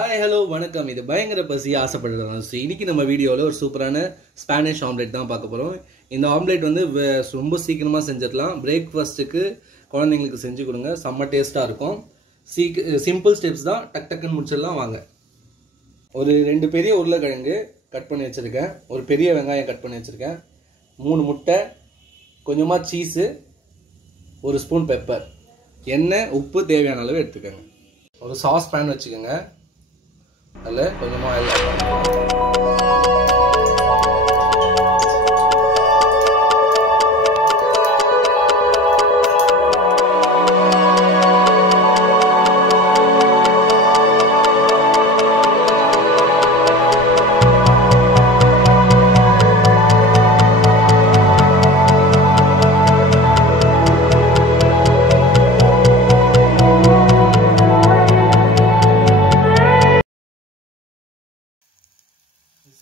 Hi hello வணக்கம். இது பயங்கர பசி ஆசைப்படுறேன். ஸோ இன்னைக்கு நம்ம வீடியோவில் ஒரு சூப்பரான ஸ்பானிஷ் ஆம்லேட் தான் பார்க்க போகிறோம். இந்த ஆம்லேட் வந்து ரொம்ப சீக்கிரமாக செஞ்சிடலாம். பிரேக்ஃபாஸ்ட்டுக்கு குழந்தைங்களுக்கு செஞ்சு கொடுங்க, செம்ம டேஸ்ட்டாக இருக்கும். சிம்பிள் ஸ்டெப்ஸ் தான், டக் டக்குன்னு முடிச்சிடலாம். வாங்க. ஒரு 2 பெரிய உருளைக்கிழங்கு கட் பண்ணி வச்சுருக்கேன், ஒரு பெரிய வெங்காயம் கட் பண்ணி வச்சுருக்கேன், 3 முட்டை, கொஞ்சமாக சீஸு, ஒரு ஸ்பூன் பெப்பர், எண்ணெய், உப்பு தேவையான அளவு எடுத்துக்கோங்க. ஒரு சாஸ் பேன் வச்சுக்கோங்க, அதில் கொஞ்சமாக ஆயில் ஆட் பண்ணிக்கலாம்.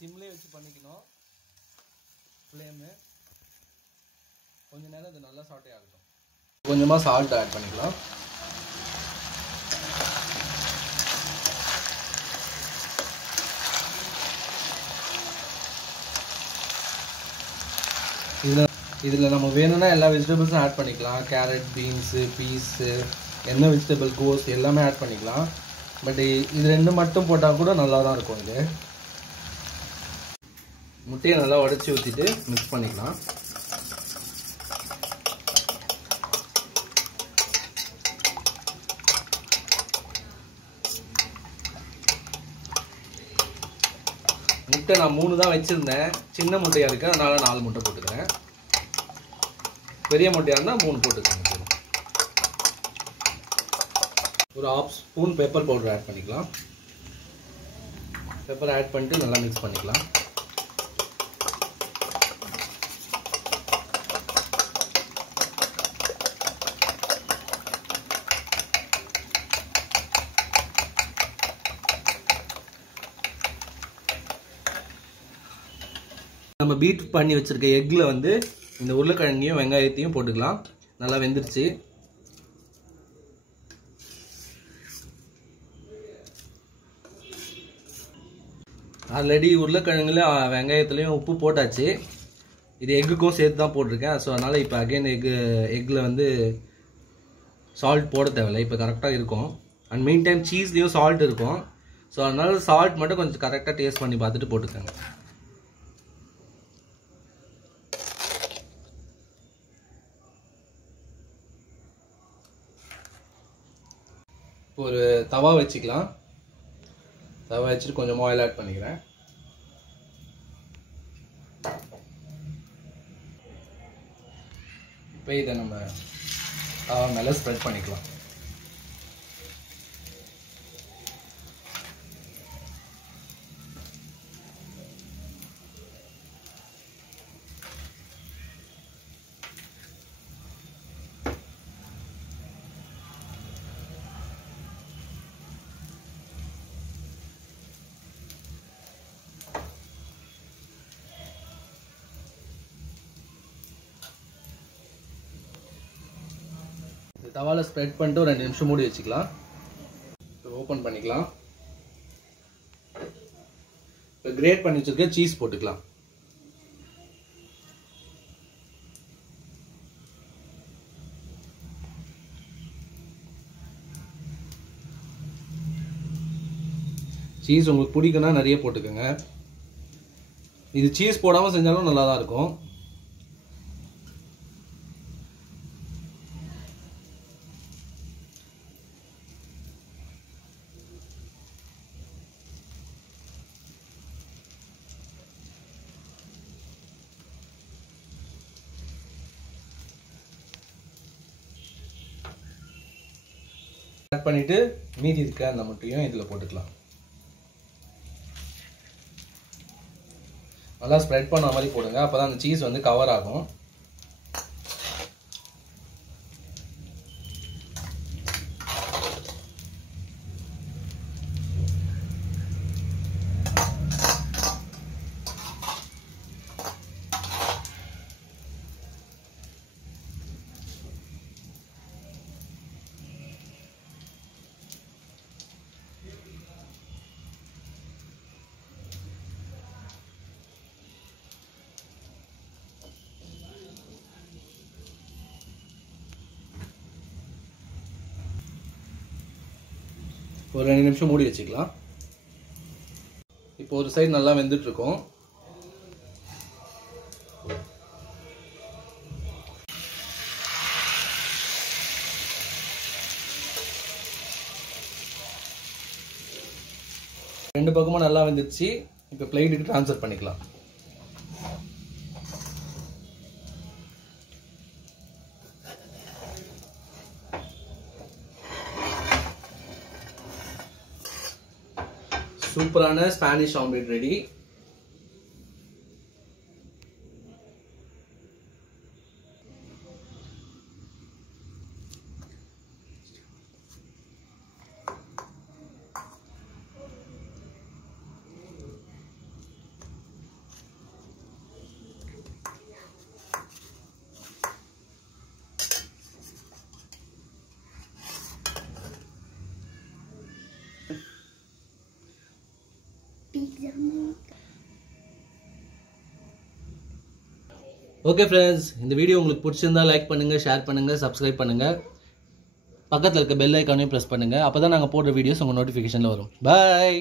சிம்லேயே வச்சு பண்ணிக்கணும். ஃப்ளேமு கொஞ்ச நேரம் இது நல்லா சாட்டே ஆகட்டும். கொஞ்சமாக சால்ட் ஆட் பண்ணிக்கலாம். இதில் நம்ம வேணும்னா எல்லா வெஜிடபிள்ஸும் ஆட் பண்ணிக்கலாம். கேரட், பீன்ஸு, பீஸு, என்ன வெஜிடபிள், கோஸ் எல்லாமே ஆட் பண்ணிக்கலாம். பட் இது 2 மட்டும் போட்டால் கூட நல்லா தான் இருக்கும். இது முட்டையை நல்லா உடச்சி ஊற்றிட்டு மிக்ஸ் பண்ணிக்கலாம். முட்டை நான் 3 தான் வச்சுருந்தேன். சின்ன முட்டையாக இருக்குது, அதனால் 4 முட்டை போட்டுக்கிறேன். பெரிய முட்டையாக இருந்தால் 3 போட்டுக்கிறேன். ஒரு 1/2 ஸ்பூன் பெப்பர் பவுடர் ஆட் பண்ணிக்கலாம். பெப்பர் ஆட் பண்ணிட்டு நல்லா மிக்ஸ் பண்ணிக்கலாம். நம்ம பீட் பண்ணி வச்சிருக்க எக்கில் வந்து இந்த உருளைக்கிழங்கையும் வெங்காயத்தையும் போட்டுக்கலாம். நல்லா வெந்துருச்சு. ஆல்ரெடி உருளைக்கிழங்குல வெங்காயத்துலேயும் உப்பு போட்டாச்சு. இது எக்குக்கும் சேர்த்து தான் போட்டிருக்கேன். ஸோ அதனால் இப்போ அகைன் எக்கில் வந்து சால்ட் போட தேவையில்லை. இப்போ கரெக்டாக இருக்கும். அண்ட் மெயின் டைம் சீஸ்லேயும் சால்ட் இருக்கும். ஸோ அதனால் சால்ட் மட்டும் கொஞ்சம் கரெக்டாக டேஸ்ட் பண்ணி பார்த்துட்டு போட்டுக்கோங்க. ஒரு தவா வச்சுக்கலாம். தவா வச்சுட்டு கொஞ்சம் ஆயில் ஆட் பண்ணிக்கிறேன். இப்போ இதை நம்ம தவா மேலே ஸ்ப்ரெட் பண்ணிக்கலாம். தவாவில் ஸ்ப்ரெட் பண்ணிட்டு ஒரு 2 நிமிஷம் மூடி வச்சுக்கலாம். ஓப்பன் பண்ணிக்கலாம். இப்போ கிரேட் பண்ணி வச்சிருக்க சீஸ் போட்டுக்கலாம். சீஸ் உங்களுக்கு பிடிக்குன்னா நிறைய போட்டுக்கோங்க. இது சீஸ் போடாமல் செஞ்சாலும் நல்லா தான் இருக்கும். ஆட் பண்ணிட்டு மீதி இருக்க அந்த முட்டையும் இதில் போட்டுக்கலாம். நல்லா ஸ்ப்ரெட் பண்ண மாதிரி போடுங்க. அப்போ தான் அந்த சீஸ் வந்து கவர் ஆகும். ஒரு 2 நிமிஷம் மூடி வச்சுக்கலாம். இப்போ ஒரு சைடு நல்லா வெந்துட்டு இருக்கும். ரெண்டு பக்கமும் நல்லா வெந்துருச்சு. இப்போ பிளேட்டுக்கு ட்ரான்ஸ்ஃபர் பண்ணிக்கலாம். சூப்பரான Spanish omelette ready. Okay friends, இந்த வீடியோ உங்களுக்கு பிடிச்சிருந்தா லைக் பண்ணுங்க, ஷேர் பண்ணுங்க, சப்ஸ்கிரைப் பண்ணுங்க. பக்கத்தில் இருக்க பெல் ஐக்கானையும் ப்ரெஸ் பண்ணுங்க. அப்பதான் நாங்கள் போடுற வீடியோஸ் உங்கள் நோட்டிஃபிகேஷனில் வரும். பாய்.